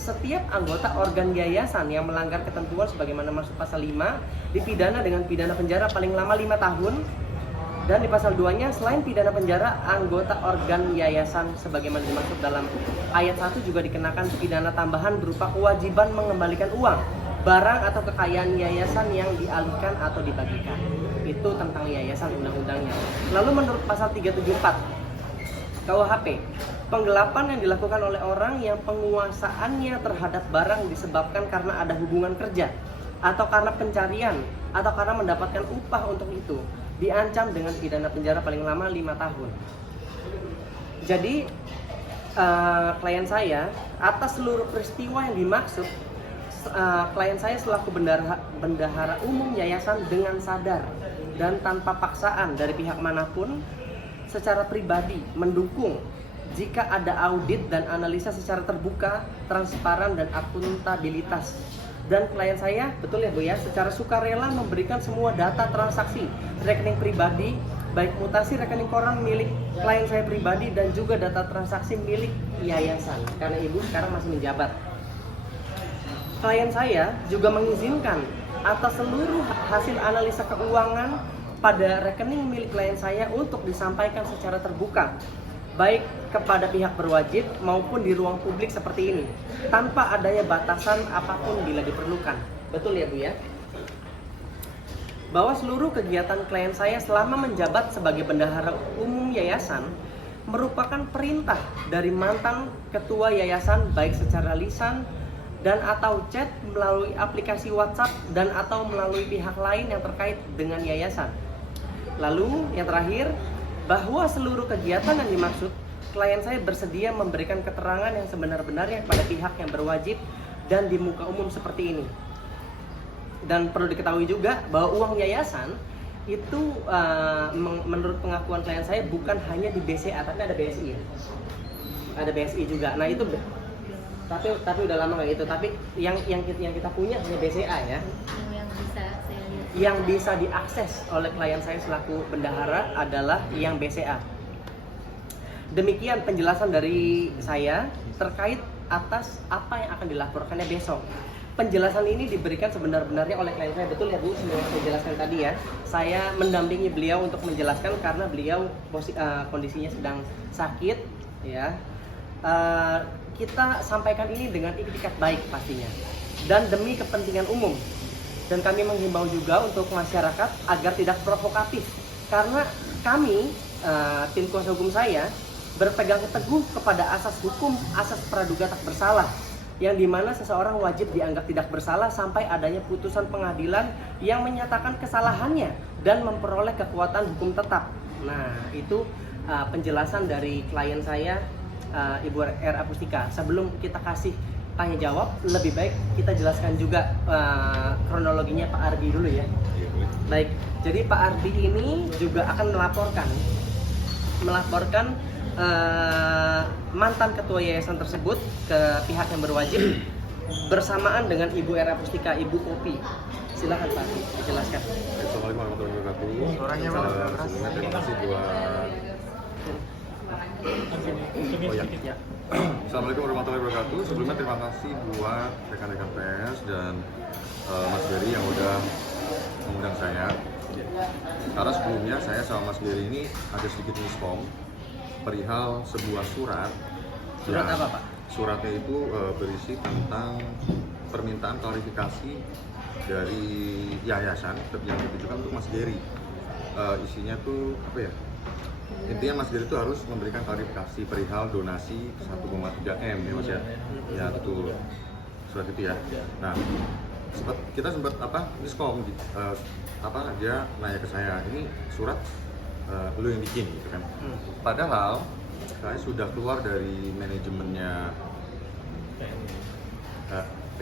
setiap anggota organ yayasan yang melanggar ketentuan sebagaimana masuk pasal 5 dipidana dengan pidana penjara paling lama 5 tahun. Dan di pasal 2-nya selain pidana penjara, anggota organ yayasan sebagaimana dimaksud dalam ayat 1 juga dikenakan pidana tambahan berupa kewajiban mengembalikan uang, barang atau kekayaan yayasan yang dialihkan atau dibagikan. Itu tentang yayasan undang-undangnya. Lalu menurut pasal 374 KUHP, penggelapan yang dilakukan oleh orang yang penguasaannya terhadap barang disebabkan karena ada hubungan kerja atau karena pencarian atau karena mendapatkan upah untuk itu diancam dengan pidana penjara paling lama 5 tahun. Jadi klien saya atas seluruh peristiwa yang dimaksud, klien saya selaku bendahara umum yayasan dengan sadar dan tanpa paksaan dari pihak manapun secara pribadi mendukung jika ada audit dan analisa secara terbuka, transparan dan akuntabilitas. Dan klien saya, betul ya Bu ya, secara sukarela memberikan semua data transaksi rekening pribadi, baik mutasi rekening koran milik klien saya pribadi dan juga data transaksi milik yayasan, karena Ibu sekarang masih menjabat. Klien saya juga mengizinkan atas seluruh hasil analisa keuangan pada rekening milik klien saya untuk disampaikan secara terbuka, baik kepada pihak berwajib maupun di ruang publik seperti ini, tanpa adanya batasan apapun bila diperlukan. Betul ya Bu ya? Bahwa seluruh kegiatan klien saya selama menjabat sebagai bendahara umum yayasan merupakan perintah dari mantan ketua yayasan, baik secara lisan dan atau chat melalui aplikasi WhatsApp dan atau melalui pihak lain yang terkait dengan yayasan. Lalu yang terakhir, bahwa seluruh kegiatan yang dimaksud, klien saya bersedia memberikan keterangan yang sebenar-benarnya kepada pihak yang berwajib dan di muka umum seperti ini. Dan perlu diketahui juga bahwa uang yayasan itu menurut pengakuan klien saya bukan hanya di BCA, tapi ada BSI. Ada BSI juga. Nah itu, tapi udah lama kayak gitu. Tapi yang kita punya hanya BCA ya. Yang bisa saya lihat. Yang bisa diakses oleh klien saya selaku bendahara adalah yang BCA. Demikian penjelasan dari saya terkait atas apa yang akan dilaporkannya besok. Penjelasan ini diberikan sebenar-benarnya oleh klien saya, betul ya Bu, sebenarnya saya jelaskan tadi ya. Saya mendampingi beliau untuk menjelaskan karena beliau kondisinya sedang sakit ya. Kita sampaikan ini dengan itikat baik pastinya dan demi kepentingan umum. Dan kami menghimbau juga untuk masyarakat agar tidak provokatif, karena kami tim kuasa hukum saya berpegang teguh kepada asas hukum, asas praduga tak bersalah, yang dimana seseorang wajib dianggap tidak bersalah sampai adanya putusan pengadilan yang menyatakan kesalahannya dan memperoleh kekuatan hukum tetap. Nah itu penjelasan dari klien saya, Ibu R. Apustika. Sebelum kita kasih tanya jawab, lebih baik kita jelaskan juga kronologinya Pak Ardi dulu ya. Baik, jadi Pak Ardi ini juga akan melaporkan mantan ketua yayasan tersebut ke pihak yang berwajib bersamaan dengan Ibu R. Apustika, Ibu Popi. Silakan Pak, dijelaskan. Assalamualaikum warahmatullahi wabarakatuh. Suaranya Sebelumnya terima kasih buat ya. Assalamualaikum warahmatullahi wabarakatuh. Sebelumnya terima kasih buat rekan-rekan pers dan Mas Dery yang udah mengundang saya. Karena sebelumnya saya sama Mas Dery ini ada sedikit miskom perihal sebuah surat. Surat apa Pak? Suratnya itu berisi tentang permintaan klarifikasi dari yayasan yang ditujukan untuk Mas Dery. Isinya tuh apa ya? Intinya Mas Dery itu harus memberikan klarifikasi perihal donasi 1,3 M ya Mas ya. Ya betul. Surat itu ya. Nah, kita sempat miskom dia nanya ke saya, ini surat lu yang bikin gitu kan. Padahal saya sudah keluar dari manajemennya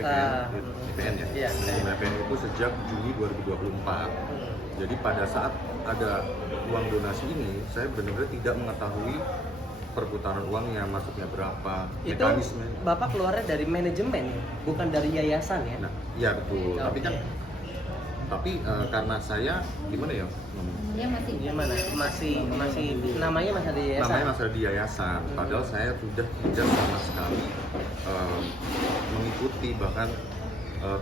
PPN ya. Iya. PPN itu sejak Juni 2024. Jadi pada saat ada uang donasi ini, saya benar-benar tidak mengetahui perputaran uangnya, masuknya berapa, Itu mekanisme. Bapak keluarnya dari manajemen, bukan dari yayasan ya? Nah, iya betul. Oke. Tapi kan karena saya gimana ya? Dia masih Gimana? Masih namanya masih ada yayasan. Namanya masih di yayasan. Padahal saya sudah tidak sama sekali mengikuti bahkan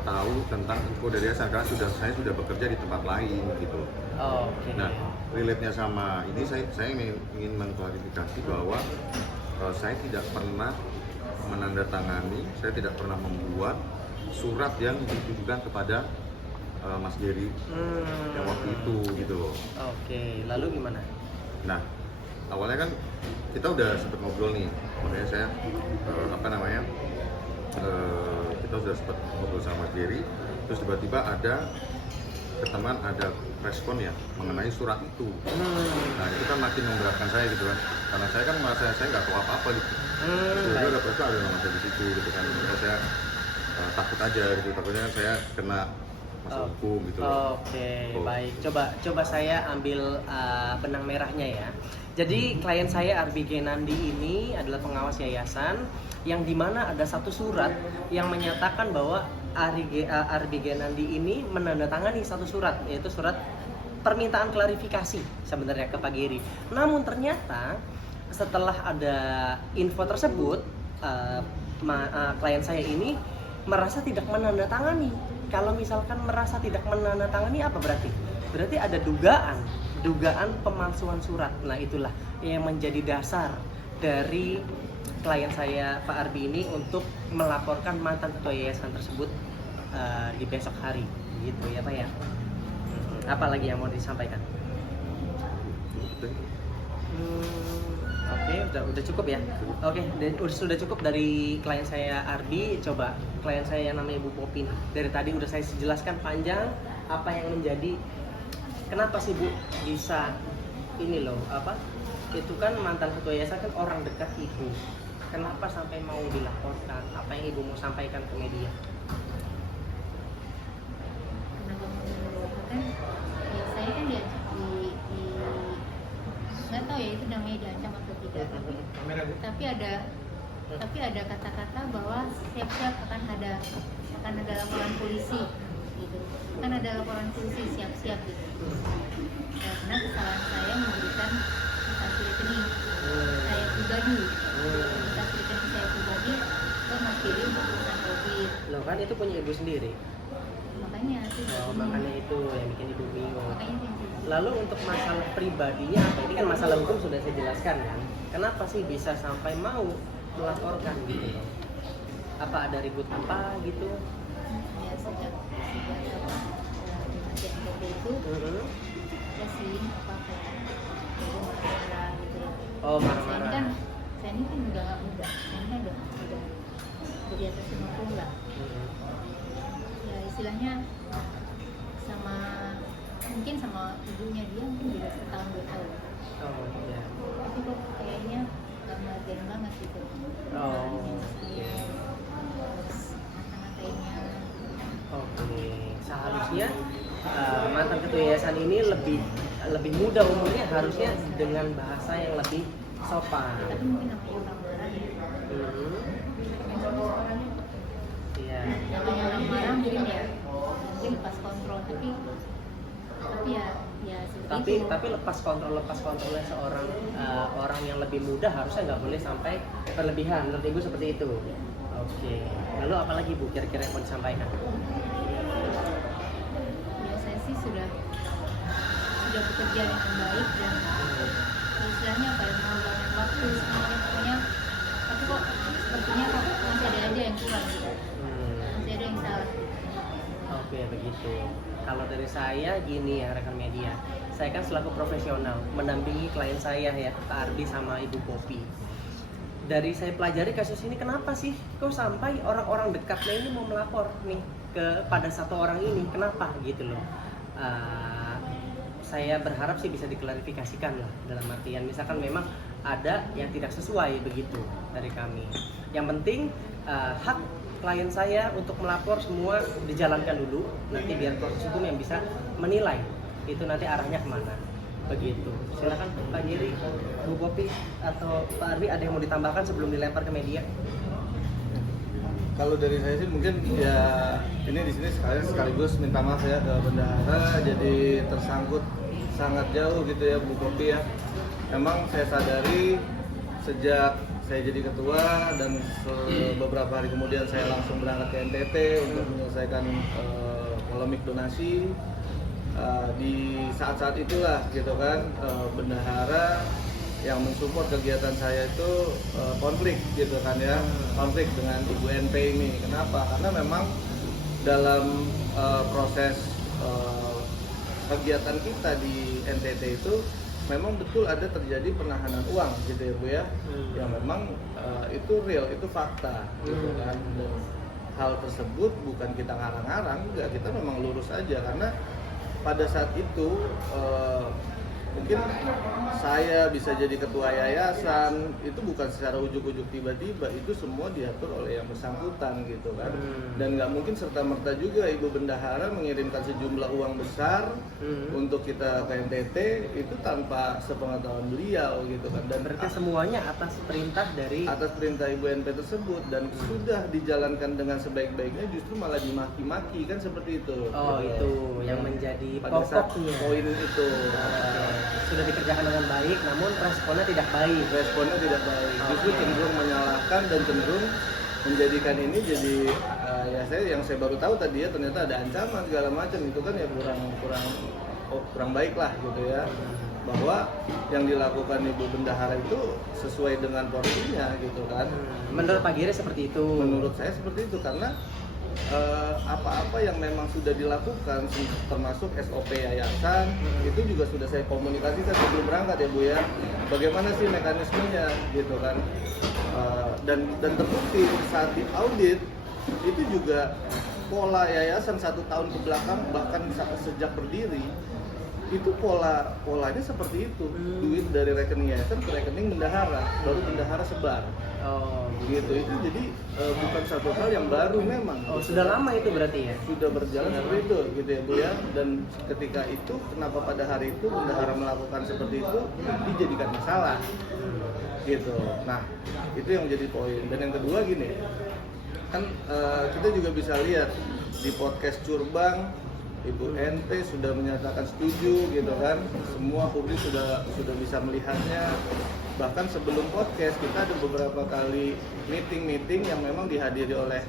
tahu tentang info dari yayasan karena saya sudah bekerja di tempat lain gitu. Oh, oke. Nah, relate-nya sama ini saya ingin mengklarifikasi bahwa saya tidak pernah menandatangani, saya tidak pernah membuat surat yang ditujukan kepada Mas Gary yang waktu itu gitu loh. Oke, lalu gimana? Nah, awalnya kan kita udah sempet ngobrol nih, makanya saya kita sudah sempat ngobrol sama Mas Gary, terus tiba-tiba ada respon ya mengenai surat itu. Nah itu kan makin memberatkan saya gitu kan, karena saya kan merasa saya nggak tahu apa-apa gitu. Tiba-tiba ada nama saya di situ gitu kan, makanya saya takut aja gitu, takutnya kan saya kena masalah hukum gitu. Oke, baik. Coba saya ambil benang merahnya ya. Jadi klien saya Arbi Genandi ini adalah pengawas yayasan yang dimana ada satu surat yang menyatakan bahwa Arbi Genandi ini menandatangani satu surat, yaitu surat permintaan klarifikasi sebenarnya ke Pak Gary. Namun ternyata setelah ada info tersebut, klien saya ini merasa tidak menandatangani. Kalau misalkan merasa tidak menandatangani apa berarti? Berarti ada dugaan pemalsuan surat. Nah itulah yang menjadi dasar dari klien saya Pak Arbi ini untuk melaporkan mantan ketua yayasan tersebut di besok hari, gitu ya Pak ya. Apa lagi yang mau disampaikan? Oke, udah cukup ya. Oke, sudah cukup dari klien saya Arbi. Coba klien saya yang namanya Ibu Popin. Dari tadi udah saya jelaskan panjang apa yang menjadi kenapa sih Bu bisa ini loh itu kan mantan ketua yayasan kan orang dekat Ibu. Kenapa sampai mau dilaporkan? Apa yang Ibu mau sampaikan ke media? Kenapa mau dilaporkan? Ya saya kan diajak nggak tahu ya itu namanya diancam atau tidak, tapi ada kata-kata bahwa siap-siap akan ada laporan polisi gitu, kan ada laporan polisi siap-siap gitu. Karena kesalahan saya memberikan transaksi rekening saya pribadi, transaksi rekening saya pribadi ke Mas Gary untuk urusan COVID. Loh kan itu punya Ibu sendiri. Makanya Makanya itu yang bikin Ibu bingung. makanya itu. Lalu untuk masalah pribadinya apa? Ini kan masalah hukum sudah saya jelaskan kan. Kenapa sih bisa sampai mau melaporkan gitu loh? Apa ada ribut apa gitu? Ya sejak kejadian COVID itu ya sih jadi marah-marah gitu loh. Oh, marah-marah. Saya ini kan nggak muda, saya ini kan udah di atas 50 lah. Ya istilahnya mungkin sama ibunya dia mungkin beda setahun 2 tahun. Oh iya. Tapi kok kayaknya nggak merhatiin banget gitu. Oh. Dia terus ngata-ngatainnya. Oke. Seharusnya mantan ketua yayasan ini lebih muda umurnya, harusnya dengan bahasa yang lebih sopan. Tapi mungkin namanya orang marah ya. Iya. Namanya orang marah mungkin ya mungkin lepas kontrol, tapi ya seperti itu. Tapi lepas kontrolnya seorang orang yang lebih muda harusnya nggak boleh sampai berlebihan. Menurut Ibu seperti itu. Oke. Lalu apalagi Bu kira-kira yang mau disampaikan? Ya saya sih sudah bekerja dengan baik dan istilahnya apa ya, mengorbankan waktu semuanya pokoknya, tapi kok sepertinya kok masih ada aja yang kurang gitu. Masih ada yang salah. Oke, begitu. Kalau dari saya gini ya rekan media, saya kan selaku profesional mendampingi klien saya ya Pak Arbi sama Ibu Popi. Dari saya pelajari kasus ini, kenapa sih kok sampai orang-orang dekatnya ini mau melapor nih kepada satu orang ini, kenapa gitu loh. Saya berharap sih bisa diklarifikasikan lah, dalam artian misalkan memang ada yang tidak sesuai begitu dari kami. Yang penting hak klien saya untuk melapor semua dijalankan dulu, nanti biar proses hukum yang bisa menilai itu nanti arahnya kemana begitu. Silakan Pak Gary, Bu Popi atau Pak Arbi, ada yang mau ditambahkan sebelum dilempar ke media? Kalau dari saya sih mungkin ya ini di sini sekaligus minta maaf ya ke bendahara, jadi tersangkut sangat jauh gitu ya Bu Popi ya. Emang saya sadari sejak saya jadi ketua dan beberapa hari kemudian saya langsung berangkat ke NTT untuk menyelesaikan polemik donasi. Di saat-saat itulah gitu kan bendahara yang mensupport kegiatan saya itu konflik gitu kan ya, konflik dengan Ibu NP ini. Kenapa? Karena memang dalam proses kegiatan kita di NTT itu memang betul ada terjadi penahanan uang gitu ya Bu ya, yang memang itu real, itu fakta gitu kan. Dan hal tersebut bukan kita ngarang-ngarang, enggak, kita memang lurus aja karena pada saat itu mungkin saya bisa jadi ketua yayasan itu bukan secara ujuk-ujuk tiba-tiba, itu semua diatur oleh yang bersangkutan gitu kan. Dan nggak mungkin serta-merta juga Ibu Bendahara mengirimkan sejumlah uang besar untuk kita ke NTT itu tanpa sepengetahuan beliau gitu kan. Dan Berarti semuanya atas perintah dari atas perintah Ibu NP tersebut dan sudah dijalankan dengan sebaik-baiknya justru malah dimaki-maki kan seperti itu. Oh, Gitu. itu yang menjadi Pada saat pokoknya. poin itu. Sudah dikerjakan dengan baik, namun responnya tidak baik. Responnya tidak baik, justru cenderung menyalahkan dan cenderung menjadikan ini jadi ya yang saya baru tahu tadi ya, ternyata ada ancaman segala macam, itu kan ya kurang baik lah gitu ya, bahwa yang dilakukan Ibu Bendahara itu sesuai dengan porsinya gitu kan. Menurut Pak Giri seperti itu. Menurut saya seperti itu karena apa-apa yang memang sudah dilakukan termasuk SOP yayasan itu juga sudah saya komunikasikan sebelum berangkat ya Bu ya, bagaimana sih mekanismenya gitu kan. Dan terbukti saat diaudit itu juga pola yayasan 1 tahun ke belakang bahkan sejak berdiri itu polanya seperti itu, duit dari rekening yayasan ke rekening bendahara, baru bendahara sebar. Oh, Gitu itu jadi bukan satu hal yang baru memang. Oh, sudah lama itu berarti ya? Sudah berjalan seperti itu gitu ya Bu ya. Dan ketika itu kenapa pada hari itu bendahara melakukan seperti itu dijadikan masalah gitu. Nah itu yang jadi poin. Dan yang kedua gini kan kita juga bisa lihat di podcast Curbang Ibu NP sudah menyatakan setuju gitu kan, semua publik sudah bisa melihatnya. Bahkan sebelum podcast kita ada beberapa kali meeting yang memang dihadiri oleh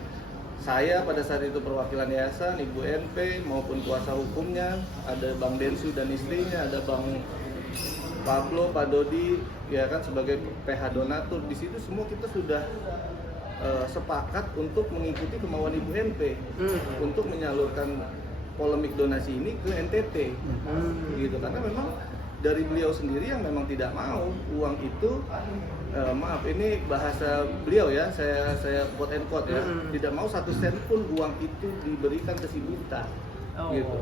saya pada saat itu perwakilan yayasan, Ibu NP maupun kuasa hukumnya, ada Bang Densu dan istrinya, ada Bang Pablo, Pak Dodi ya kan sebagai PH donatur. Di situ semua kita sudah sepakat untuk mengikuti kemauan Ibu NP untuk menyalurkan polemik donasi ini ke NTT gitu, karena memang dari beliau sendiri yang memang tidak mau uang itu maaf ini bahasa beliau ya, saya quote and quote ya, tidak mau 1 sen pun uang itu diberikan ke si Bunta gitu.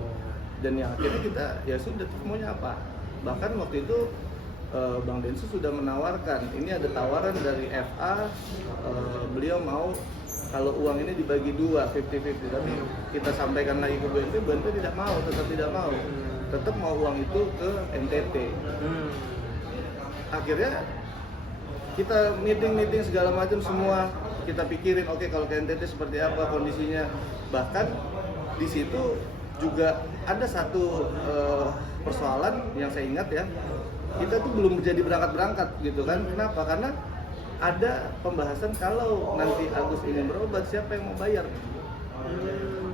Dan yang akhirnya kita ya sudah maunya apa, bahkan waktu itu Bang Densu sudah menawarkan, ini ada tawaran dari FA, beliau mau kalau uang ini dibagi 2, 50-50, tapi kita sampaikan lagi ke BNP tidak mau, tetap mau uang itu ke NTT. Akhirnya kita meeting segala macam semua, kita pikirin oke, kalau ke NTT seperti apa kondisinya. Bahkan di situ juga ada satu persoalan yang saya ingat ya, kita tuh belum jadi berangkat gitu kan. Kenapa? Karena ada pembahasan kalau nanti Agus ingin berobat siapa yang mau bayar.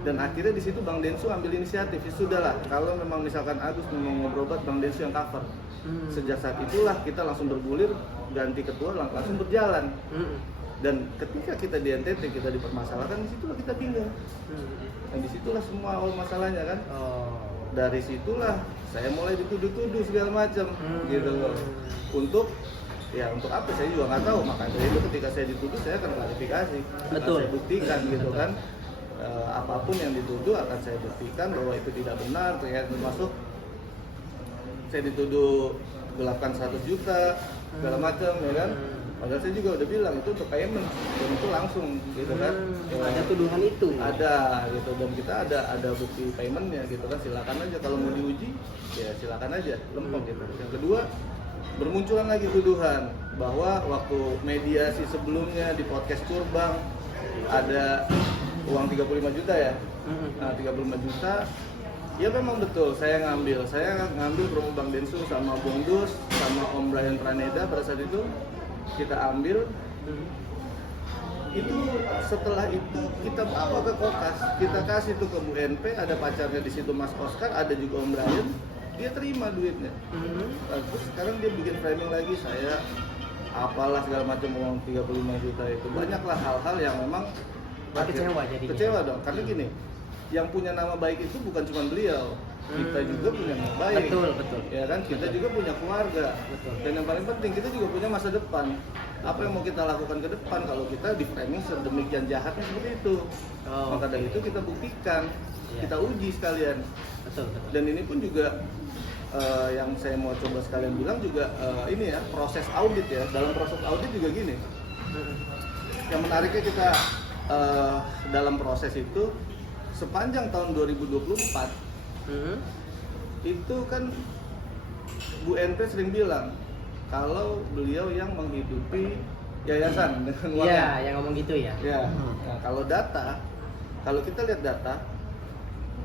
Dan akhirnya di situ Bang Densu ambil inisiatif, ya sudahlah kalau memang misalkan Agus mau berobat Bang Densu yang cover. Sejak saat itulah kita langsung bergulir, ganti ketua langsung berjalan. Dan ketika kita di NTT kita dipermasalahkan, disitulah kita bingung. Dan disitulah semua awal masalahnya kan. Dari situlah saya mulai dituduh-tuduh segala macam gitu loh. Untuk apa saya juga nggak tahu, makanya itu ketika saya dituduh saya akan klarifikasi, Betul. saya buktikan gitu kan. Apapun yang dituduh akan saya buktikan bahwa itu tidak benar, ya, termasuk saya dituduh gelapkan 100 juta segala macam ya kan. Padahal saya juga udah bilang itu untuk payment dan itu langsung gitu kan. Ada tuduhan itu. Ada gitu, dan kita ada bukti paymentnya gitu kan. Silakan aja kalau mau diuji ya silakan aja lempeng gitu. Yang kedua, bermunculan lagi tuduhan bahwa waktu mediasi sebelumnya di podcast Curbang ada uang 35 juta ya. Nah, 35 juta ya memang betul saya ngambil ke rumah Bang Densu sama Bung Dus sama Om Brian Praneda pada saat itu. Kita ambil Itu setelah itu kita bawa ke Kokas, kita kasih tuh ke Bu NP, ada pacarnya di situ Mas Oscar, ada juga Om Brian, dia terima duitnya. Terus sekarang dia bikin framing lagi, saya apalah segala macam uang 35 juta itu. Banyaklah hal-hal yang memang Kecewa jadinya. Kecewa dong, karena gini, yang punya nama baik itu bukan cuma beliau, kita juga punya nama baik. Betul. Ya kan, kita juga punya keluarga. Betul. Dan yang paling penting kita juga punya masa depan. Apa yang mau kita lakukan ke depan kalau kita di framing sedemikian jahatnya seperti itu. Maka dari itu kita buktikan, kita uji sekalian. Betul. Dan ini pun juga yang saya mau coba sekalian bilang juga ini ya, proses audit ya. Dalam proses audit juga gini. Yang menariknya kita dalam proses itu sepanjang tahun 2024 itu kan Bu NP sering bilang kalau beliau yang menghidupi yayasan dengan uangnya. Iya, yang ngomong gitu ya. Ya. Nah, kalau kita lihat data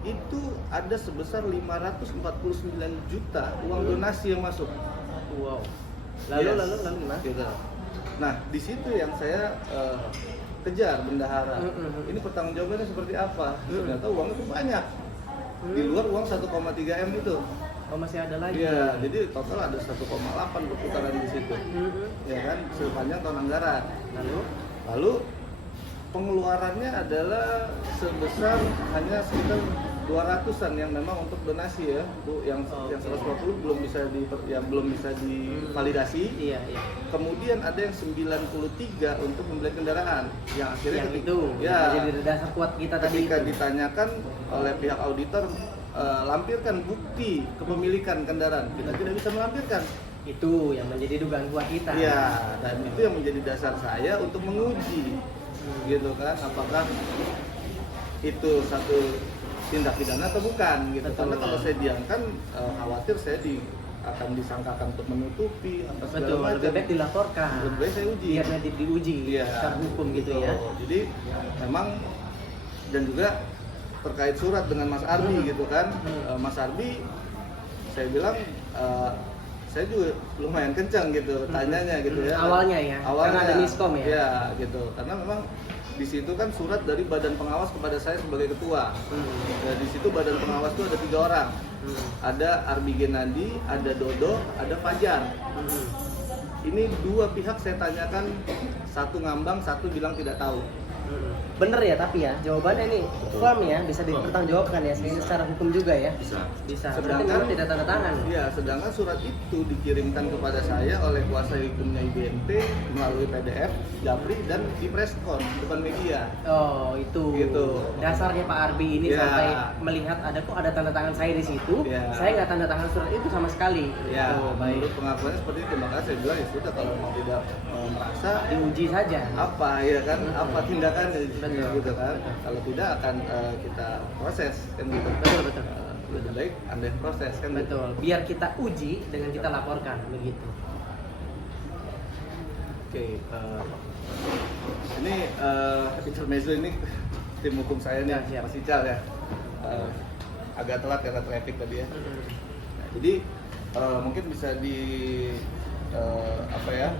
itu ada sebesar 549 juta uang donasi yang masuk. Wow. Lalu Yes. gimana? Gitu. Nah, di situ yang saya kejar bendahara. Ini pertanggungjawabannya seperti apa? Ternyata uangnya itu banyak. Di luar uang 1,3 M itu. Oh, masih ada lagi. Iya, jadi total ada 1,8 perputaran di situ. Ya kan, sepanjang tahun anggaran. Lalu pengeluarannya adalah sebesar hanya sekitar 200-an yang memang untuk donasi ya, Bu. Yang 140 belum bisa divalidasi. Iya. Kemudian ada yang 93 untuk membeli kendaraan. Yang akhirnya Yang itu jadi dasar kuat kita tadi. ketika itu. ditanyakan oleh pihak auditor, lampirkan bukti kepemilikan kendaraan, kita tidak bisa melampirkan. Itu yang menjadi dugaan kuat kita. Iya, dan itu yang menjadi dasar saya untuk menguji, gitu kan, apakah itu satu tindak pidana atau bukan, gitu. Betul. Karena kalau saya diamkan, khawatir saya akan disangkakan untuk menutupi apa segala Betul, macam. lebih baik dilaporkan. Lebih baik saya uji. Biar nanti diuji Iya, secara hukum gitu betul. ya. Jadi memang, dan juga terkait surat dengan Mas Arbi gitu kan. Mas Arbi, saya bilang saya juga lumayan kencang gitu tanyanya gitu ya. Awalnya ya, karena ada miskom ya. Iya gitu, karena memang di situ kan surat dari badan pengawas kepada saya sebagai ketua. Dan di situ badan pengawas itu ada 3 orang. Ada Arbi Genadi, ada Dodo, ada Fajar. Ini 2 pihak saya tanyakan, satu ngambang, satu bilang tidak tahu. Bener ya, tapi ya jawabannya ini firm ya, bisa dipertanggungjawabkan ya secara hukum juga ya. Bisa. Berarti memang tidak tanda tangan. Iya, sedangkan surat itu dikirimkan kepada saya oleh kuasa hukumnya IBNP melalui PDF, Japri, dan di preskon depan media. Oh, itu. Gitu. Dasarnya Pak Arbi ini Ya. sampai melihat ada tanda tangan saya di situ. Ya. Saya nggak tanda tangan surat itu sama sekali. Ya, Oh, baik. menurut pengakuannya seperti itu, makanya saya bilang ya sudah, kalau mau tidak merasa Diuji saja. apa ya kan, apa tindakannya Betul. gitu kan. Kalau tidak akan kita proses kan gitu. Betul. Lebih baik Anda yang proses kan gitu. Betul. Biar kita uji dengan kita laporkan begitu. Oke, ini intermezzo ini tim hukum saya nih, Siap. Mas Ical ya. Agak telat karena traffic tadi ya. Nah, jadi mungkin bisa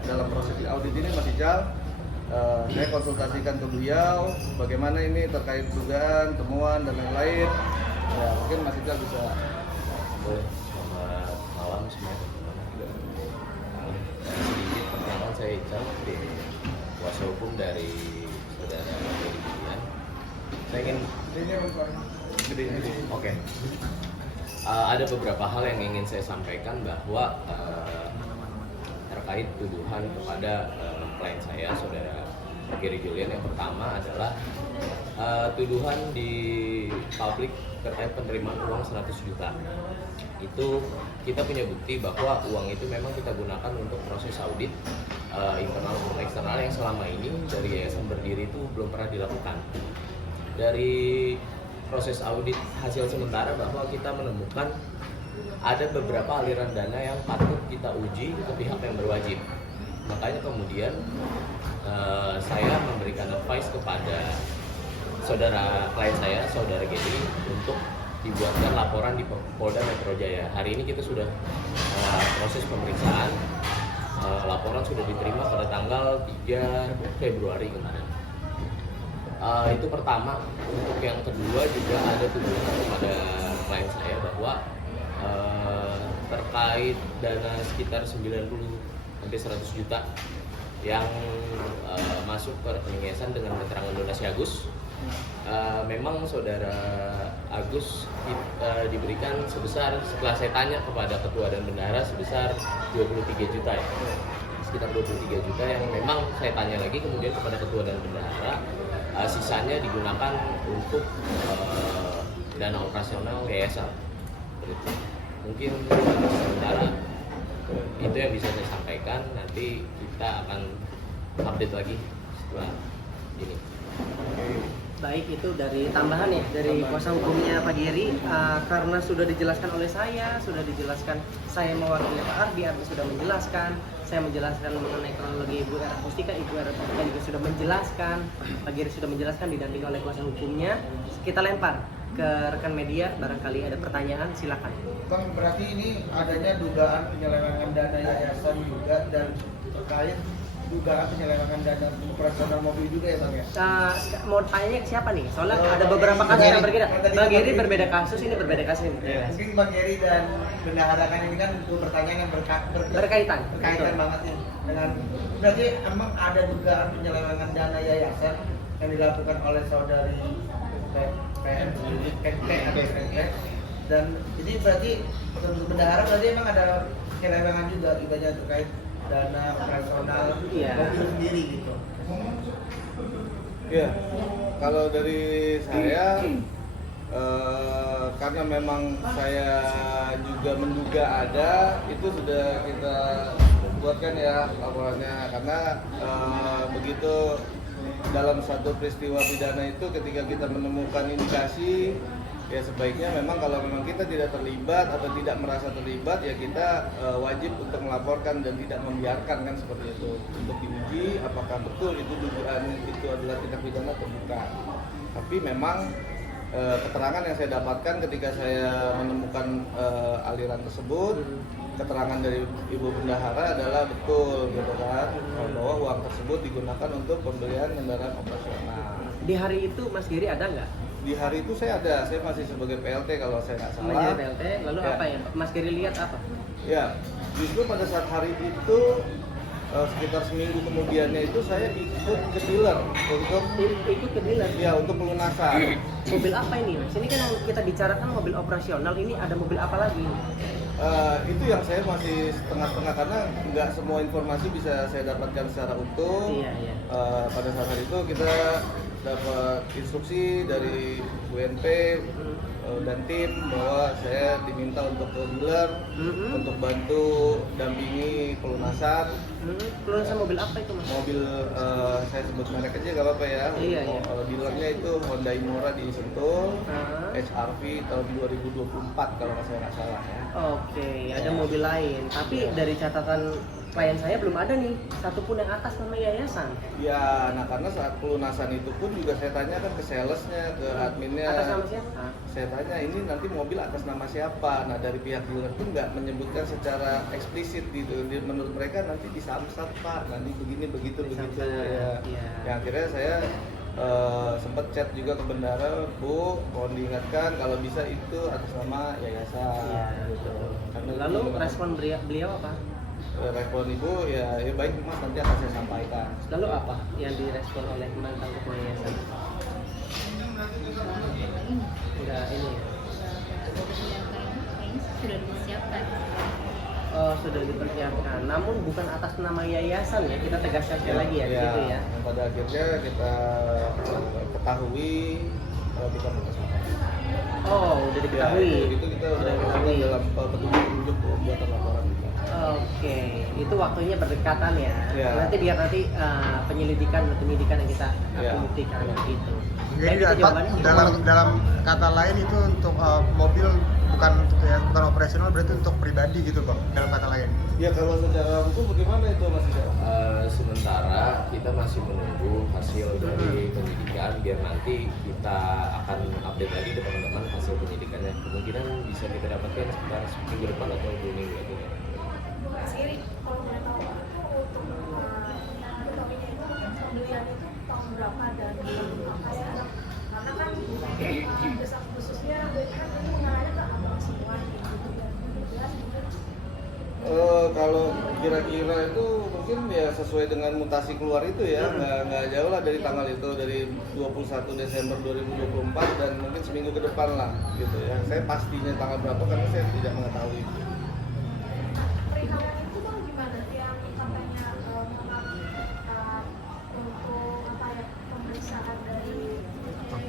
dalam proses audit ini Mas Ical, saya konsultasikan ke beliau bagaimana ini terkait dugaan, temuan dan lain-lain. Ya, mungkin Mas Ical bisa. Boleh. Selamat malam semuanya. Sedikit perkenalan, saya Ical, tim kuasa hukum dari saudara Deddy Budian. Saya ingin Oke. Ada beberapa hal yang ingin saya sampaikan bahwa terkait tuduhan kepada klien saya, saudara Gary Julian. Yang pertama adalah tuduhan di publik terkait penerimaan uang 100 juta. Itu kita punya bukti bahwa uang itu memang kita gunakan untuk proses audit internal maupun eksternal yang selama ini dari yayasan berdiri itu belum pernah dilakukan. Dari proses audit hasil sementara bahwa kita menemukan ada beberapa aliran dana yang patut kita uji ke pihak yang berwajib. Makanya kemudian saya memberikan advice kepada saudara klien saya, saudara Gedi, untuk dibuatkan laporan di Polda Metro Jaya. Hari ini kita sudah proses pemeriksaan laporan sudah diterima pada tanggal 3 Februari kemarin. Itu pertama. Untuk yang kedua juga ada tuduhan kepada klien saya bahwa terkait dana sekitar 90-100 juta yang masuk ke rekening yayasan dengan keterangan donasi Agus. Memang saudara Agus diberikan sebesar, setelah saya tanya kepada ketua dan bendahara, sebesar 23 juta ya, sekitar 23 juta yang memang saya tanya lagi kemudian kepada ketua dan bendahara, sisanya digunakan untuk dana operasional yayasan. Mungkin sementara itu yang bisa saya sampaikan. Nanti kita akan update lagi setelah ini. Baik, itu dari tambahan ya dari kuasa hukumnya Pak Geri. Karena sudah dijelaskan oleh saya, sudah dijelaskan saya mewakili Pak Ardi sudah menjelaskan, saya menjelaskan mengenai kronologi Ibu Era Mustika, Ibu Era Mustika juga sudah menjelaskan, Pak Geri sudah menjelaskan didampingi oleh kuasa hukumnya. Kita lempar ke rekan media, barangkali ada pertanyaan, silakan. Bang, berarti ini adanya dugaan penyelewengan dana yayasan juga dan terkait dugaan penyelewengan dana operasional mobil juga ya Bang ya? Mau tanya ke siapa nih? Soalnya ada beberapa kasus yang berbeda. Bang Geri berbeda kasus, ini berbeda kasus ini. Mungkin Bang Geri dan bendahara kan ini kan untuk pertanyaan yang Berkaitan. berkaitan banget ya dengan berarti emang ada dugaan penyelewengan dana yayasan yang dilakukan oleh saudari dan jadi berarti untuk bendahara berarti emang ada penyelewengan juga ibadahnya terkait dana operasional mobil sendiri gitu. Ya, kalau dari saya karena memang saya juga menduga ada, itu sudah kita buatkan ya laporannya, karena begitu dalam satu peristiwa pidana itu ketika kita menemukan indikasi, ya sebaiknya memang kalau memang kita tidak terlibat atau tidak merasa terlibat, ya kita wajib untuk melaporkan dan tidak membiarkan, kan seperti itu, untuk diuji apakah betul itu dugaan itu adalah tindak pidana atau bukan. Tapi memang keterangan yang saya dapatkan ketika saya menemukan aliran tersebut, keterangan dari Ibu Bendahara adalah betul gitu kan, bahwa uang tersebut digunakan untuk pembelian kendaraan operasional. Di hari itu Mas Giri ada nggak? Di hari itu saya ada, saya masih sebagai PLT kalau saya nggak salah. Menjadi PLT, lalu Ya. apa ya? Mas Giri lihat apa? Ya, justru pada saat hari itu sekitar seminggu kemudiannya itu saya ikut ke dealer untuk Ikut ke dealer. ya untuk pelunasan. Mobil apa ini Mas? Ini kan yang kita bicarakan mobil operasional, ini ada mobil apa lagi? Itu yang saya masih setengah-setengah karena nggak semua informasi bisa saya dapatkan secara utuh. Iya. Pada saat hari itu kita dapat instruksi dari UNP dan tim bahwa saya diminta untuk ke dealer untuk bantu dampingi pelunasan. Pelunasan mobil apa itu Mas? Mobil saya sebut merek aja gak apa-apa ya. Iya. Dealernya itu Honda Inora di Sentul, Ah. HRV tahun 2024 kalau saya nggak salah ya. Oke, ada mobil lain. Tapi dari catatan klien saya belum ada nih satupun yang atas nama yayasan. Ya, nah karena saat pelunasan itu pun juga saya tanyakan ke salesnya, ke adminnya. Atas nama siapa? Saya tanya ini nanti mobil atas nama siapa. Nah dari pihak dealer pun nggak menyebutkan secara eksplisit gitu. Menurut mereka nanti di Samsat Pak, nanti begini begitu Di begitu Samsat, ya. iya. Ya akhirnya saya sempat chat juga ke bendara, Bu, mohon diingatkan kalau bisa itu atas nama yayasan. Iya. Gitu. Karena Lalu itu respon beliau apa? respon ibu ya baik Mas, nanti akan saya sampaikan. Lalu apa yang direspon oleh mantan ketua yayasan? Enggak ini ya. Kayaknya sudah disiapkan. Oh, sudah dipersiapkan. Namun bukan atas nama yayasan ya. Kita tegaskan sekali lagi ya, gitu ya. Yang pada akhirnya kita ketahui bukan atas nama. Oh, udah diketahui. Ya, itu kita udah diketahui. dalam petunjuk pembuatan laporan kita. Oke, itu waktunya berdekatan ya. Ya. Nanti biar nanti penyidikan yang kita Ya. buktikan gitu. Jadi Baik, itu jawabannya gimana? dalam kata lain itu untuk mobil bukan operasional, berarti untuk pribadi gitu Bang, dalam kata lain. Ya kalau secara hukum bagaimana itu Mas Ida? Sementara kita masih menunggu hasil dari penyidikan, biar nanti kita akan update lagi ke teman-teman hasil penyidikannya. Kemungkinan bisa kita dapatkan sekitar minggu depan atau 2 minggu lagi. Mas Giri, kalau boleh tahu berapa dan apa ya, karena kan desa khususnya kan ini mengarahnya ke abang semua gitu ya, jelas mungkin. Kalau kira-kira itu mungkin ya sesuai dengan mutasi keluar itu ya, nggak jauh lah dari tanggal itu, dari 21 Desember 2024 dan mungkin seminggu ke depan lah gitu ya. Saya pastinya tanggal berapa karena saya tidak mengetahui. Perihal itu bang gimana yang katanya untuk apa ya, pemeriksaan dari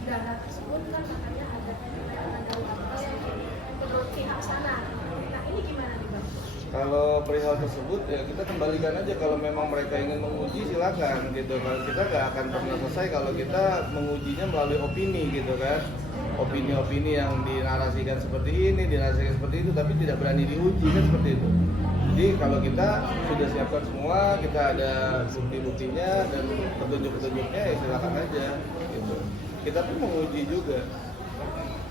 dana tersebut kan katanya ada menurut pihak sana. Nah ini gimana nih bang? Kalau perihal tersebut ya kita kembalikan aja, kalau memang mereka ingin menguji silakan gitu. Kalau kita nggak akan pernah selesai kalau kita mengujinya melalui opini gitu kan. Opini-opini yang dinarasikan seperti ini, dinarasikan seperti itu, tapi tidak berani diuji kan seperti itu. Jadi kalau kita sudah siapkan semua, kita ada bukti-buktinya dan petunjuk-petunjuknya ya silakan aja gitu. Kita pun menguji juga.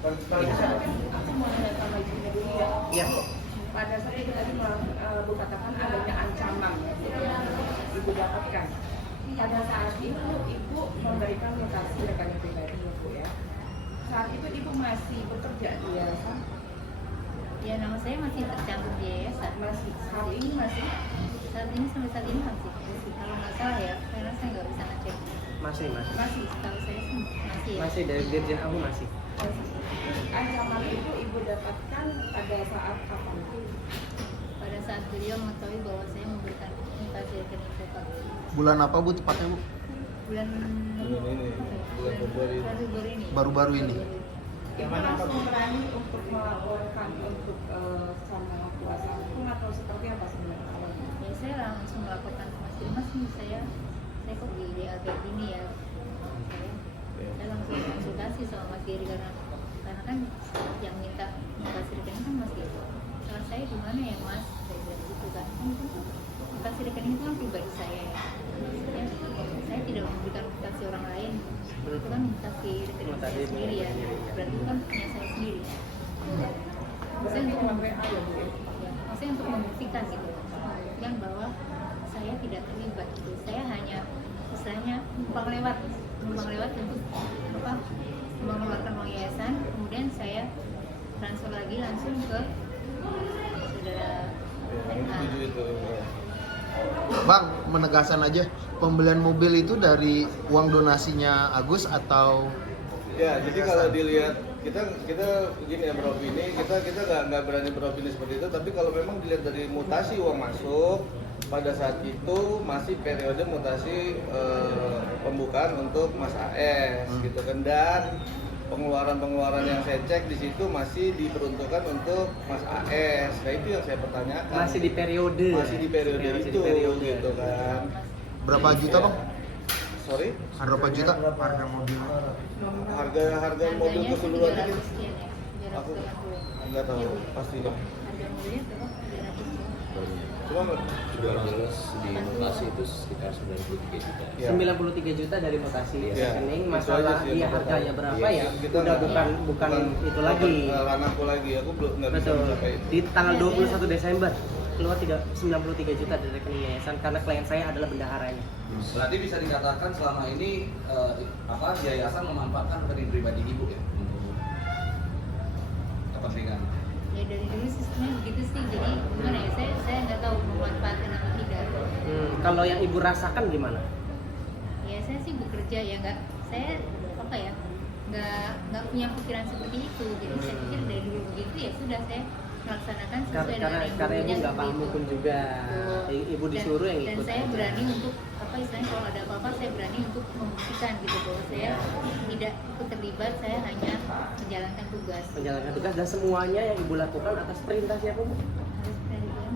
Aku mau nanya sama ibunya dulu ya. Iya. Pada saat itu tadi Bu katakan adanya ancaman yang Ibu dapatkan. Pada saat itu Ibu memberikan mutasi rekannya pribadi ya Bu ya. Saat itu Ibu masih bekerja di yayasan? Ya nama saya masih tercantum di yayasan. Masih saat ini masih? Saat ini sampai saat ini masih. Kalau nggak salah ya, karena saya nggak bisa ngecek. Masih. Masih, setahu saya sih masih. Ya. Masih dari Dirjen aku masih. Ancaman itu Ibu dapatkan pada saat kapan? Pada saat beliau mengetahui bahwa saya memberikan mutasi rekening Bapak. Bulan apa Bu tepatnya Bu? Bulan Bulan Februari. Februari ini. Baru-baru ini. Ibu langsung berani untuk melaporkan untuk sama kuasa hukum atau seperti apa sebenarnya awalnya? Ya saya langsung melaporkan ke Mas Dimas nih, saya kok di DA kayak gini ya. Saya langsung konsultasi sama Mas Giri karena kan yang minta mutasi rekening kan Mas Giri. Salah saya di mana ya Mas? Saya bilang gitu kan. Mutasi rekening itu kan pribadi saya ya. Saya tidak memberikan mutasi orang lain. Itu kan mutasi rekening saya sendiri ya. Berarti itu kan punya saya sendiri. Maksudnya untuk membuktikan gitu, membuktikan bahwa saya tidak terlibat gitu. Saya hanya istilahnya numpang lewat untuk apa? Mengeluarkan uang yayasan, kemudian saya transfer lagi langsung ke saudara NA. Bang, menegaskan aja, pembelian mobil itu dari uang donasinya Agus atau? Ya, jadi kalau dilihat kita begini ya beropini, kita nggak berani beropini seperti itu. Tapi kalau memang dilihat dari mutasi uang masuk, pada saat itu masih periode mutasi pembukaan untuk Mas AS gitu kan, dan pengeluaran yang saya cek di situ masih diperuntukkan untuk Mas AS. Nah itu yang saya pertanyakan. Masih di periode. Masih di periode Masih itu di periode. gitu kan. Berapa juta Bang? Sorry? Berapa juta? Harga mobil. Harga mobil Harganya keseluruhannya 300 gitu? sekian ya, 380. Aku nggak tahu pasti dong. Harga mobilnya berapa? 300 ya. Cuma 200 di mutasi itu sekitar 93 juta. ya. 93 juta dari mutasi Iya. rekening. Itu Masalah aja sih yang dia aku harganya tahu. berapa Iya, ya? kita Udah nggak- bukan itu lagi. Ranahku lagi, aku belum nggak bisa Betul. mencapai itu. Di tanggal 21 Desember keluar 93 juta dari rekening yayasan karena klien saya adalah bendaharanya. Berarti bisa dikatakan selama ini yayasan memanfaatkan rekening pribadi Ibu ya untuk kepentingan. Ya dari dulu sih sebenarnya begitu sih, jadi gimana ya, saya nggak tahu memanfaatkan atau tidak. Kalau yang ibu rasakan gimana? Ya saya sih bekerja ya, saya apa ya, nggak punya pikiran seperti itu, jadi saya pikir dari dulu begitu ya sudah, saya melaksanakan sesuai dengan yang Karena ibu ibunya nggak paham seperti itu. hukum juga. Betul. Ibu disuruh yang Dan ikut saya aja. berani untuk apa istilahnya, kalau ada apa-apa saya berani untuk membuktikan gitu bahwa saya tidak ikut terlibat, saya hanya menjalankan tugas. Menjalankan tugas dan semuanya yang ibu lakukan atas perintah siapa Bu? Harus berani kan?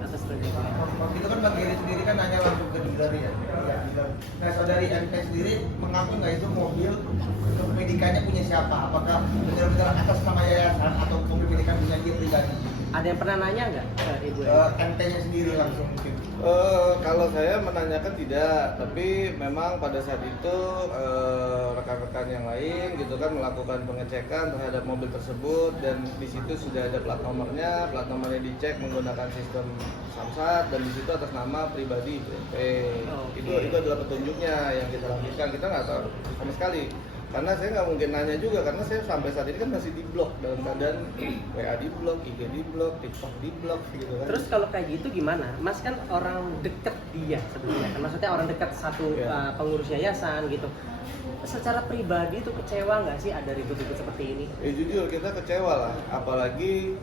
Atas perintah. Waktu itu kan Bang Giri sendiri kan hanya langsung ke saudari ya. Nah saudari MP sendiri mengaku nggak itu mobil untuk pendidikan kepemilikannya punya siapa? Apakah benar-benar atas nama yayasan atau kepemilikan punya dia pribadi? Ada yang pernah nanya nggak ke Ibu? NT-nya sendiri langsung mungkin. Kalau saya menanyakan tidak, tapi memang pada saat itu rekan-rekan yang lain gitu kan melakukan pengecekan terhadap mobil tersebut dan di situ sudah ada plat nomornya dicek menggunakan sistem Samsat dan di situ atas nama pribadi BNP. Itu adalah petunjuknya yang kita lakukan. Kita nggak tahu sama sekali. Karena saya nggak mungkin nanya juga karena saya sampai saat ini kan masih di blok dalam keadaan WA di blok, IG di blok, TikTok di blok gitu kan. Terus kalau kayak gitu gimana? Mas kan orang deket dia sebenarnya kan, maksudnya orang dekat satu pengurus yayasan gitu. Secara pribadi itu kecewa nggak sih ada ribut-ribut seperti ini? Jujur kita kecewa lah, apalagi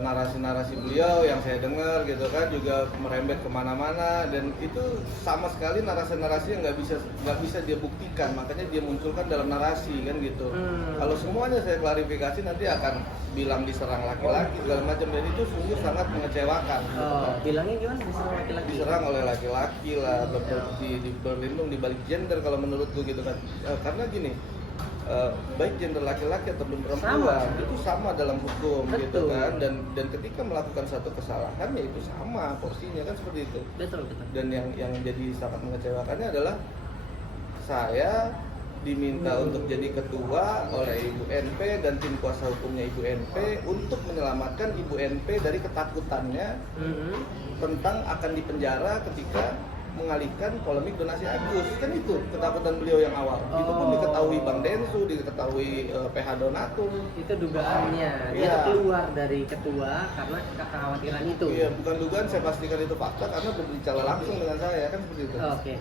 narasi-narasi beliau yang saya dengar gitu kan juga merembet kemana-mana dan itu sama sekali narasi-narasi yang nggak bisa dia buktikan, makanya dia munculkan dalam narasi kan gitu. Kalau semuanya saya klarifikasi nanti akan bilang diserang laki-laki segala macam dan itu sungguh sangat mengecewakan. Bilangnya gimana diserang laki-laki? Diserang oleh laki-laki lah, berlindung di balik gender kalau menurutku gitu kan. Karena gini. Baik gender laki-laki ataupun perempuan itu sama dalam hukum. Betul. Gitu kan dan ketika melakukan satu kesalahan ya itu sama porsinya kan seperti itu. Betul. Dan yang jadi sangat mengecewakannya adalah saya diminta untuk jadi ketua oleh Ibu NP dan tim kuasa hukumnya Ibu NP untuk menyelamatkan Ibu NP dari ketakutannya tentang akan dipenjara ketika mengalihkan polemik donasi Agus. Kan itu ketakutan beliau yang awal. Itu pun diketahui Bang Densu, diketahui PH Donatur. Itu dugaannya. Dia keluar dari ketua karena kekhawatiran itu. Iya, bukan dugaan, saya pastikan itu fakta karena berbicara langsung dengan saya kan seperti itu. Oke.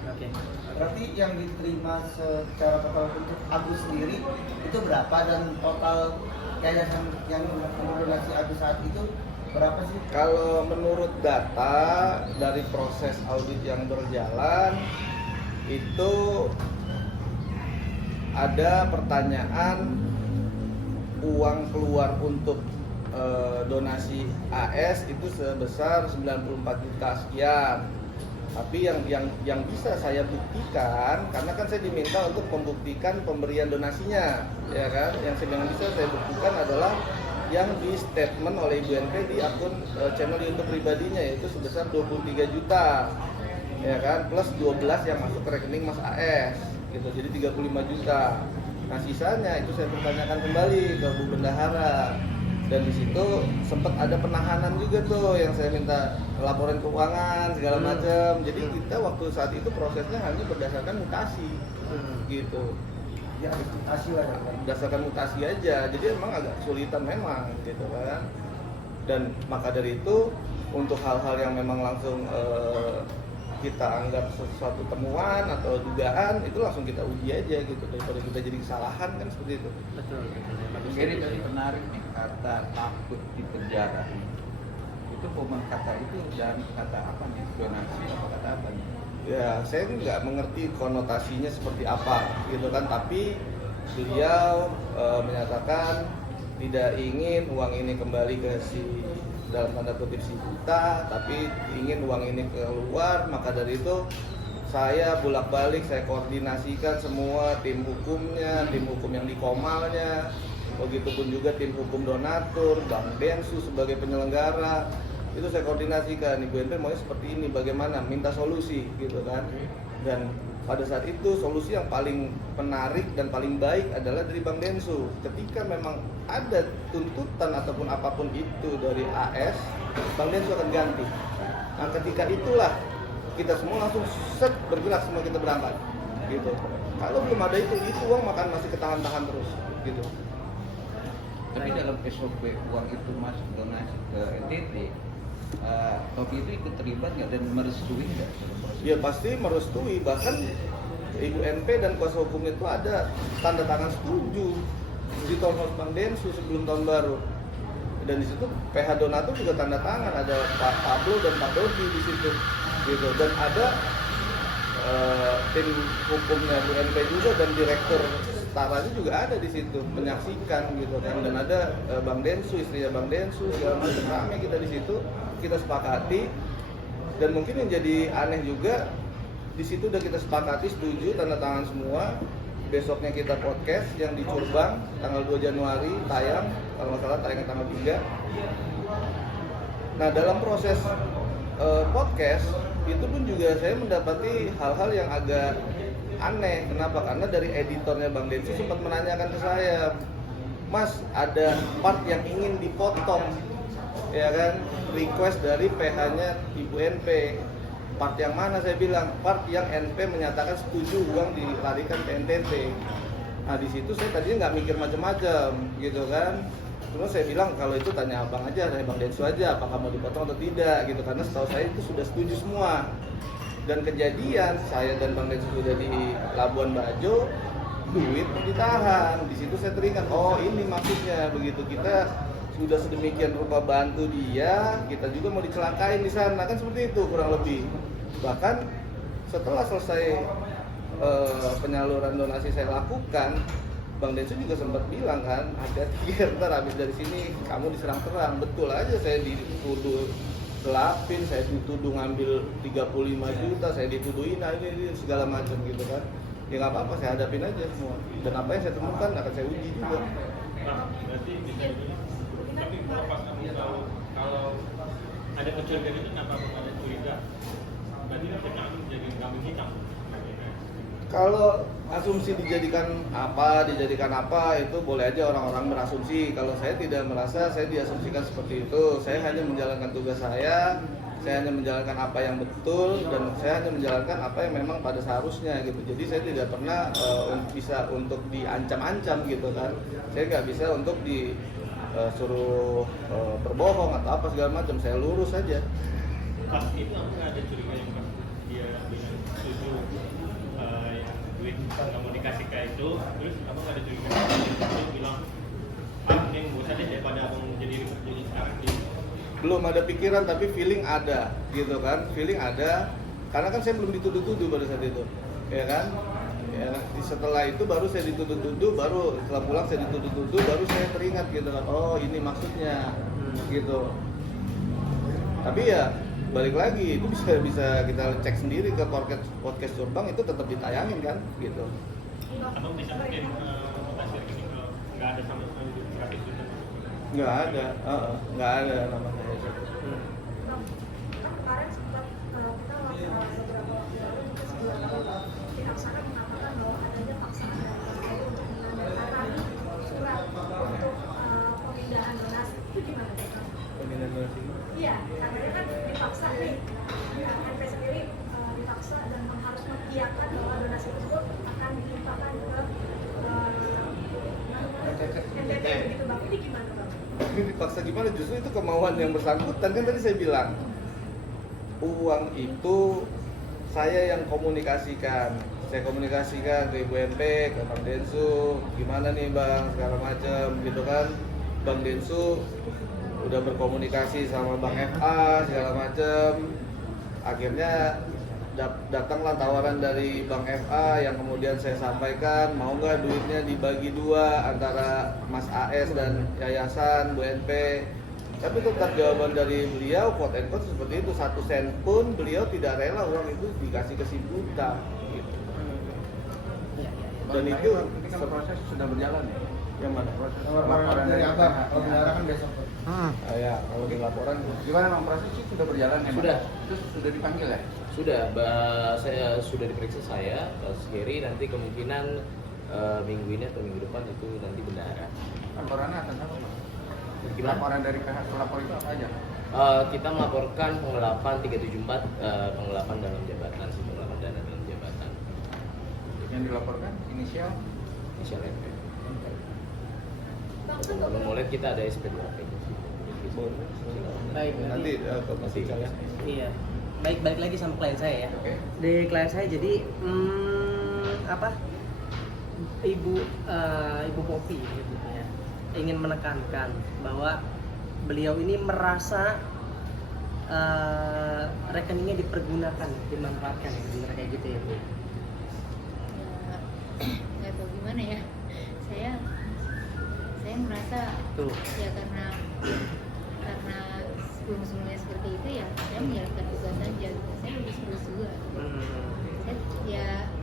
Berarti yang diterima secara total untuk Agus sendiri itu berapa dan total yayasan yang mendonasi Agus saat itu berapa sih? Kalau menurut data dari proses audit yang berjalan itu ada pertanyaan uang keluar untuk donasi AS itu sebesar 94 juta sekian. Tapi yang bisa saya buktikan karena kan saya diminta untuk membuktikan pemberian donasinya, ya kan? Yang bisa saya buktikan adalah yang di statement oleh Ibu NP di akun channel YouTube pribadinya yaitu sebesar 23 juta ya kan plus 12 yang masuk ke rekening Mas AS gitu jadi 35 juta. Nah sisanya itu saya pertanyakan kembali ke Bu Bendahara dan di situ sempat ada penahanan juga tuh yang saya minta laporan keuangan segala macam. Jadi kita waktu saat itu prosesnya hanya berdasarkan mutasi gitu. Ya mutasi lah berdasarkan mutasi aja jadi emang agak kesulitan memang gitu kan dan maka dari itu untuk hal-hal yang memang langsung kita anggap sesuatu temuan atau dugaan itu langsung kita uji aja gitu daripada kita jadi kesalahan kan seperti itu. Betul. Jadi tadi menarik nih kata takut di penjara itu komen kata itu dari kata apa nih donasi atau kata apa nih? Ya, saya nggak mengerti konotasinya seperti apa, gitu kan. Tapi beliau menyatakan tidak ingin uang ini kembali ke si dalam tanda kutip si buta, tapi ingin uang ini keluar. Maka dari itu saya bolak-balik, saya koordinasikan semua tim hukumnya, tim hukum yang di Komalnya, begitupun juga tim hukum donatur, Bang Densu sebagai penyelenggara. Itu saya koordinasikan, Ibu NP maunya seperti ini, bagaimana, minta solusi gitu kan. Dan pada saat itu solusi yang paling menarik dan paling baik adalah dari Bang Densu. Ketika memang ada tuntutan ataupun apapun itu dari AS, Bang Densu akan ganti. Nah ketika itulah kita semua langsung set bergerak, semua kita berangkat gitu. Kalau belum ada itu uang makan masih ketahan-tahan terus gitu. Tapi dalam SOP uang itu masuk donasi ke NTT, Topi itu ikut terlibat nggak dan merestui nggak? Ya pasti merestui, bahkan Ibu NP dan kuasa hukum itu ada tanda tangan setuju di telepon Bang Densu sebelum tahun baru. Dan di situ PH Donatur juga tanda tangan, ada Pak Pablo dan Pak Dodi di situ, gitu. Dan ada tim hukumnya Bu NP juga dan direktur Taranya juga ada di situ menyaksikan gitu kan. Dan ada Bang Densu, istrinya Bang Densu, segala macam ramai kita di situ. Kita sepakati dan mungkin yang jadi aneh juga di situ udah kita sepakati setuju tanda tangan semua besoknya kita podcast yang di Curbang tanggal 2 Januari tayang, kalau nggak salah tayangnya tanggal 3. Nah dalam proses podcast itu pun juga saya mendapati hal-hal yang agak aneh. Kenapa? Karena dari editornya Bang Densu sempat menanyakan ke saya, Mas ada part yang ingin dipotong, ya kan, request dari PH-nya Ibu NP. Part yang mana? Saya bilang part yang NP menyatakan setuju uang dilarikan ke NTT. Nah di situ saya tadinya nggak mikir macam-macam gitu kan. Terus saya bilang kalau itu tanya abang aja, tanya Bang Densu aja apakah mau dipotong atau tidak gitu, karena setahu saya itu sudah setuju semua. Dan kejadian saya dan Bang Densu sudah di Labuan Bajo, duit ditahan. Di situ saya teringat, oh ini maksudnya begitu, kita sudah sedemikian rupa bantu dia, kita juga mau dicelakain di sana, kan seperti itu kurang lebih. Bahkan setelah selesai penyaluran donasi saya lakukan, Bang Densu juga sempat bilang kan, hati-hati ntar habis dari sini kamu diserang terang. Betul aja, saya dituduh gelapin, saya dituduh ngambil 35 juta, saya dituduhin ini segala macam gitu kan. Ya nggak apa-apa, saya hadapin aja semua. Dan apa yang saya temukan akan saya uji juga. Berarti bisa tapi pas kamu tahu kalau ada kecurigaan itu kenapa ada curiga? Berarti kita jadi kambing hitam. Kalau asumsi dijadikan apa itu boleh aja orang-orang berasumsi. Kalau saya tidak merasa saya diasumsikan seperti itu. Saya hanya menjalankan tugas saya hanya menjalankan apa yang betul, dan saya hanya menjalankan apa yang memang pada seharusnya gitu. Jadi saya tidak pernah bisa untuk diancam-ancam gitu kan. Saya nggak bisa untuk disuruh berbohong atau apa segala macam. Saya lurus saja. Pas itu aku nggak ada curiga yang pas dia bilang setuju duit kamu dikasih kayak itu, terus kamu nggak ada curiga dia bilang ini nggak usah deh daripada abang jadi sekarang gitu. Belum ada pikiran tapi feeling ada gitu kan, feeling ada karena kan saya belum dituduh-tuduh pada saat itu, ya kan, ya, setelah itu baru saya dituduh-tuduh, baru setelah pulang saya dituduh-tuduh, baru saya teringat gitu kan, oh ini maksudnya gitu. Tapi ya balik lagi, itu bisa kita cek sendiri ke podcast Curbang, itu tetap ditayangin kan gitu. Atau bisa mungkin mutasi ini nggak ada sama sekali gratis itu. Nggak ada nama saya. Kan kemarin sempat kita beberapa waktu lalu juga sebulan lalu pihak sana mengatakan bahwa adanya paksaan dari untuk menandatangani surat untuk pemindahan donasi, itu gimana? Pemindahan donasi? Iya, katanya kan dipaksa nih, NP sendiri dipaksa dan harus mengiyakan bahwa donasi tersebut akan dilimpahkan ke NTT gitu Bang. Ini gimana Bang? Ini dipaksa gimana? Justru itu kemauan yang bersangkutan. Kan tadi saya bilang uang itu saya yang komunikasikan. Saya komunikasikan ke Ibu NP, ke Bang Densu, gimana nih Bang, segala macam gitu kan. Bang Densu udah berkomunikasi sama Bang FA segala macam. Akhirnya datanglah tawaran dari Bang FA yang kemudian saya sampaikan, mau nggak duitnya dibagi dua antara Mas AS dan yayasan Bu NP. Tapi tetap jawaban dari beliau quote and quote seperti itu, 1 sen pun beliau tidak rela uang itu dikasih ke si buta gitu. Dan itu ketika proses sudah berjalan ya. Yang mana proses? Laporan dari abang, kalau benar kan besok. Ya, kalau di laporan Gimana Bang, proses itu sudah berjalan ya? Sudah. Itu sudah dipanggil ya? Sudah, saya sudah diperiksa saya, Mas Geri, nanti kemungkinan minggu ini atau minggu depan itu nanti bendahara. Laporannya akan apa Bang? Gimana? Laporan dari pihak pelapor itu apa aja? Kita melaporkan penggelapan 374, penggelapan dalam jabatan, penggelapan dana dalam jabatan. Yang dilaporkan inisial? Inisial NP. Bang, kan Sebelum mulai kita ada SP 2P. Baik, nanti ke Mas Ical ya. Iya. Baik, balik lagi sama klien saya ya. Oke. Di klien saya jadi Ibu Popi gitu ya, ingin menekankan bahwa beliau ini merasa rekeningnya dipergunakan, dimanfaatkan, benar kayak gitu ya Bu? Nggak tahu gimana ya. Saya merasa Tuh. ya karena sebelumnya seperti itu ya saya menjalankan tugas saja. Saya lulus juga.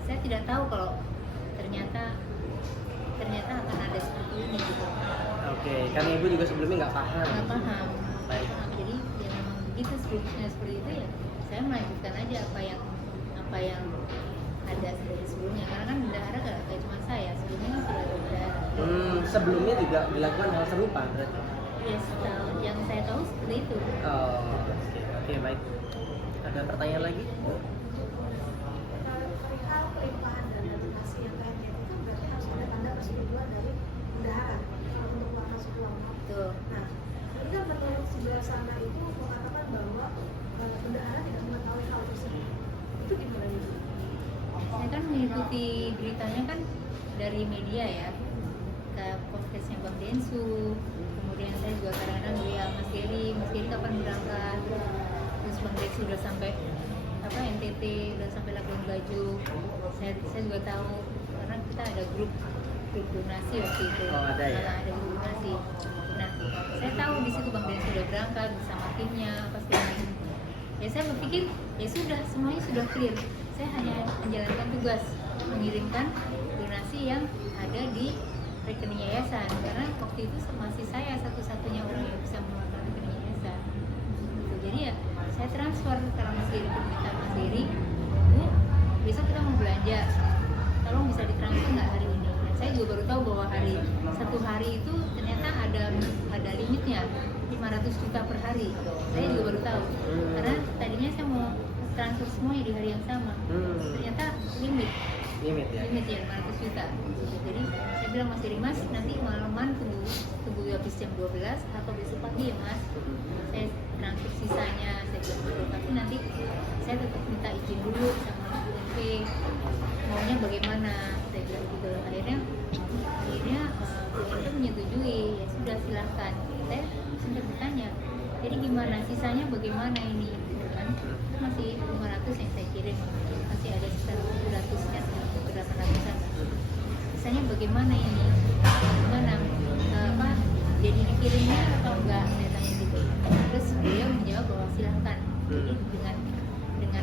Saya tidak tahu kalau ternyata akan ada seperti ini gitu. Oke, karena ibu juga sebelumnya nggak paham. Nggak paham. Baik. Jadi ya memang begitu sebelumnya seperti itu ya. Saya melanjutkan aja apa yang ada dari sebelumnya, karena kan bendahara gak cuma saya, sebelumnya kan sudah ada bendahara. Sebelumnya juga dilakukan hal serupa berarti. Ya, yang saya tahu seperti itu. Oh, oke, baik. Ada pertanyaan lagi? Perihal pelimpahan dana donasi yang lainnya itu kan berarti harus ada tanda persetujuan dari bendahara untuk masuk uang. Tuh. Nah, ini kan menurut sebelah sana itu mengatakan bahwa bendahara tidak mengetahui hal tersebut. Itu gimana itu? Saya kan mengikuti beritanya kan dari media ya, ke podcastnya Bang Densu, kemudian saya juga kadang-kadang lihat Mas Geri kapan berangkat, terus Bang Densu udah sampai NTT, udah sampai Labuan Bajo. Saya juga tahu karena kita ada grup donasi waktu itu. Oh, ada ya? Ada grup donasi. Nah, saya tahu di situ Bang Densu udah berangkat bersama timnya, pasti. Ya saya berpikir ya sudah, semuanya sudah clear. Saya hanya menjalankan tugas mengirimkan donasi yang ada di rekening yayasan, karena waktu itu masih saya satu-satunya orang yang bisa mengeluarkan rekening yayasan. Gitu. Jadi ya saya transfer karena Mas Geri permintaan Mas Geri, Bu, besok kita mau belanja, tolong bisa ditransfer nggak hari ini? Dan saya juga baru tahu bahwa satu hari itu ternyata ada limitnya 500 juta per hari. Saya juga baru tahu karena tadinya saya mau transfer semuanya di hari yang sama. Ternyata limit ya 500 juta. Jadi saya bilang Mas Geri, Mas nanti malaman tunggu habis jam 12 atau besok pagi ya Mas, saya transfer sisanya. Saya bilang tapi nanti saya tetap minta izin dulu sama UNP maunya bagaimana, saya bilang gitu. Akhirnya UNP menyetujui, ya sudah silahkan. Saya sempat bertanya, jadi gimana sisanya bagaimana ini gitu kan? Masih 500 yang saya kirim, masih ada sisa 700-nya atau berapa ratusan. Sisanya bagaimana ini? Gimana jadi dikirimnya atau enggak? Saya tanya gitu. Terus beliau menjawab bahwa silahkan. Jadi dengan dengan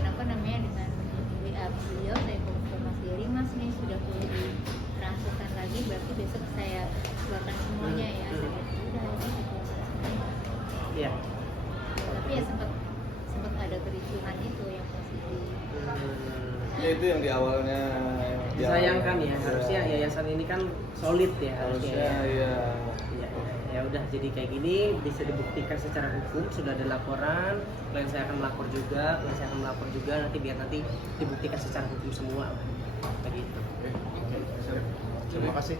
WA beliau saya ke Mas Geri, Mas ini sudah boleh ditransferkan lagi, berarti besok saya keluarkan semuanya ya. Iya. Tapi ya sempat ada kericuhan itu yang positif. Ya itu yang di awalnya. Disayangkan ya, harusnya yayasan ini kan solid ya harusnya. Ya. Ya udah, jadi kayak gini bisa dibuktikan secara hukum, sudah ada laporan, klien saya akan melapor juga, nanti biar dibuktikan secara hukum semua begitu. Terima kasih.